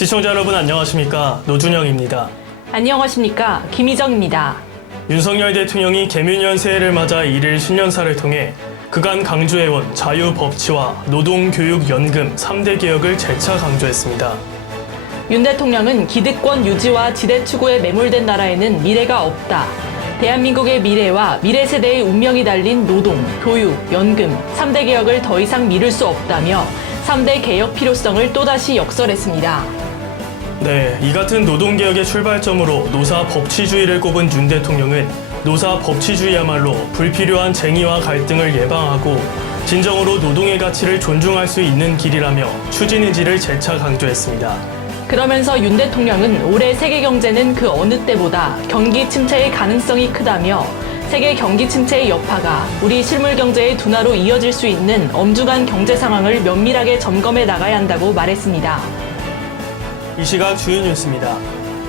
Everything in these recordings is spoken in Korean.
시청자 여러분 안녕하십니까? 노준영입니다. 안녕하십니까? 김희정입니다. 윤석열 대통령이 개묘년 새해를 맞아 1일 신년사를 통해 그간 강조해온 자유법치와 노동교육연금 3대 개혁을 재차 강조했습니다. 윤 대통령은 기득권 유지와 지대 추구에 매몰된 나라에는 미래가 없다. 대한민국의 미래와 미래 세대의 운명이 달린 노동, 교육, 연금 3대 개혁을 더 이상 미룰 수 없다며 3대 개혁 필요성을 또다시 역설했습니다. 네, 이 같은 노동개혁의 출발점으로 노사 법치주의를 꼽은 윤 대통령은 노사 법치주의야말로 불필요한 쟁의와 갈등을 예방하고 진정으로 노동의 가치를 존중할 수 있는 길이라며 추진 의지를 재차 강조했습니다. 그러면서 윤 대통령은 올해 세계 경제는 그 어느 때보다 경기 침체의 가능성이 크다며 세계 경기 침체의 여파가 우리 실물 경제의 둔화로 이어질 수 있는 엄중한 경제 상황을 면밀하게 점검해 나가야 한다고 말했습니다. 이 시각 주요 뉴스입니다.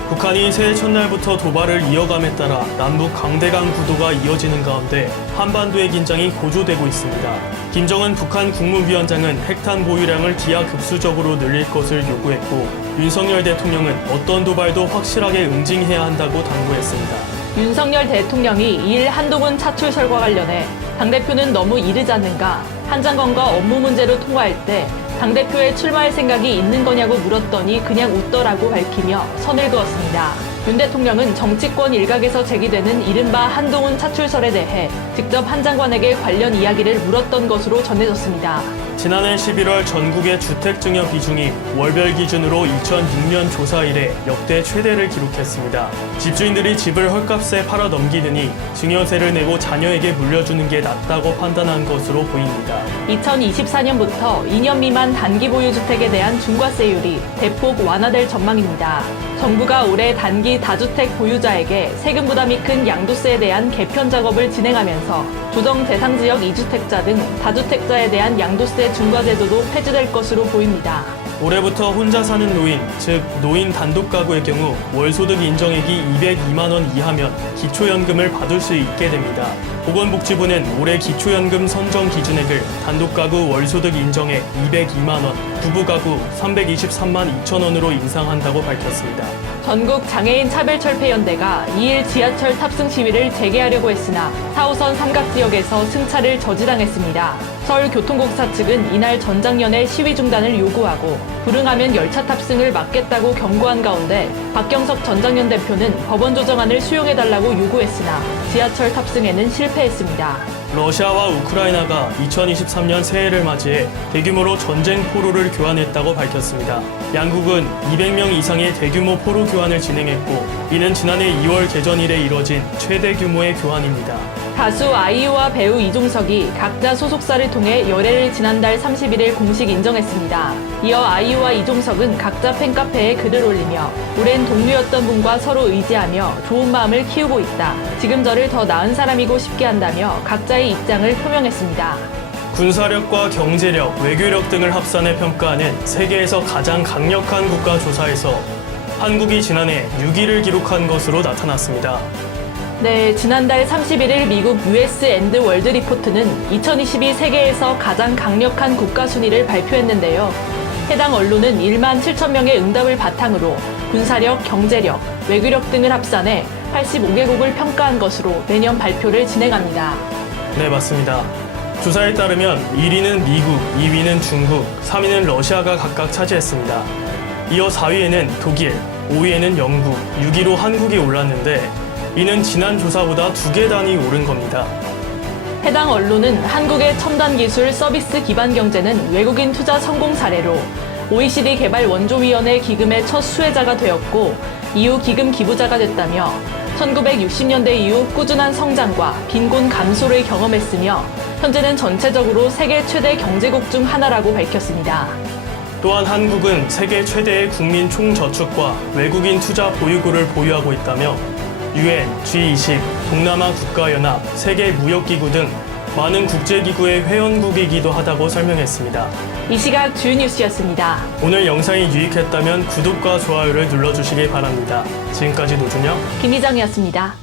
북한이 새해 첫날부터 도발을 이어감에 따라 남북 강대강 구도가 이어지는 가운데 한반도의 긴장이 고조되고 있습니다. 김정은 북한 국무위원장은 핵탄 보유량을 기하급수적으로 늘릴 것을 요구했고 윤석열 대통령은 어떤 도발도 확실하게 응징해야 한다고 당부했습니다. 윤석열 대통령이 2일 한동훈 차출설과 관련해 당대표는 너무 이르지 않는가, 한장관과 업무 문제로 통화할 때 당대표에 출마할 생각이 있는 거냐고 물었더니 그냥 웃더라고 밝히며 선을 그었습니다. 윤 대통령은 정치권 일각에서 제기되는 이른바 한동훈 차출설에 대해 직접 한 장관에게 관련 이야기를 물었던 것으로 전해졌습니다. 지난해 11월 전국의 주택증여 비중이 월별 기준으로 2006년 조사 이래 역대 최대를 기록했습니다. 집주인들이 집을 헐값에 팔아 넘기느니 증여세를 내고 자녀에게 물려주는 게 낫다고 판단한 것으로 보입니다. 2024년부터 2년 미만 단기 보유 주택에 대한 중과세율이 대폭 완화될 전망입니다. 정부가 올해 단기 다주택 보유자에게 세금 부담이 큰 양도세에 대한 개편 작업을 진행하면서 조정 대상 지역 2주택자 등 다주택자에 대한 양도세 중과 제도도 폐지될 것으로 보입니다. 올해부터 혼자 사는 노인, 즉 노인 단독 가구의 경우 월소득 인정액이 202만 원 이하면 기초연금을 받을 수 있게 됩니다. 보건복지부는 올해 기초연금 선정 기준액을 단독 가구 월소득 인정액 202만 원, 부부 가구 323만 2천 원으로 인상한다고 밝혔습니다. 전국 장애인 차별철폐연대가 2일 지하철 탑승 시위를 재개하려고 했으나 4호선 삼각지역에서 승차를 저지당했습니다. 서울교통공사 측은 이날 전장연의 시위 중단을 요구하고 불응하면 열차 탑승을 막겠다고 경고한 가운데 박경석 전장연 대표는 법원 조정안을 수용해달라고 요구했으나 지하철 탑승에는 실패했습니다. 러시아와 우크라이나가 2023년 새해를 맞이해 대규모로 전쟁 포로를 교환했다고 밝혔습니다. 양국은 200명 이상의 대규모 포로 교환을 진행했고 이는 지난해 2월 개전 이래 이뤄진 최대 규모의 교환입니다. 가수 아이유와 배우 이종석이 각자 소속사를 통해 열애를 지난달 31일 공식 인정했습니다. 이어 아이유와 이종석은 각자 팬카페에 글을 올리며 오랜 동료였던 분과 서로 의지하며 좋은 마음을 키우고 있다. 지금 저를 더 나은 사람이고 싶게 한다며 각자의 입장을 표명했습니다. 군사력과 경제력, 외교력 등을 합산해 평가하는 세계에서 가장 강력한 국가 조사에서 한국이 지난해 6위를 기록한 것으로 나타났습니다. 네, 지난달 31일 미국 US 앤드 월드 리포트는 2022 세계에서 가장 강력한 국가 순위를 발표했는데요. 해당 언론은 1만 7천 명의 응답을 바탕으로 군사력, 경제력, 외교력 등을 합산해 85개국을 평가한 것으로 매년 발표를 진행합니다. 네, 맞습니다. 조사에 따르면 1위는 미국, 2위는 중국, 3위는 러시아가 각각 차지했습니다. 이어 4위에는 독일, 5위에는 영국, 6위로 한국이 올랐는데 이는 지난 조사보다 2개 단위 오른 겁니다. 해당 언론은 한국의 첨단 기술 서비스 기반 경제는 외국인 투자 성공 사례로 OECD 개발 원조위원회 기금의 첫 수혜자가 되었고 이후 기금 기부자가 됐다며 1960년대 이후 꾸준한 성장과 빈곤 감소를 경험했으며 현재는 전체적으로 세계 최대 경제국 중 하나라고 밝혔습니다. 또한 한국은 세계 최대의 국민 총저축과 외국인 투자 보유고를 보유하고 있다며 UN, G20, 동남아 국가연합, 세계무역기구 등 많은 국제기구의 회원국이기도 하다고 설명했습니다. 이 시각 주요 뉴스였습니다. 오늘 영상이 유익했다면 구독과 좋아요를 눌러주시기 바랍니다. 지금까지 노준영, 김희정이었습니다.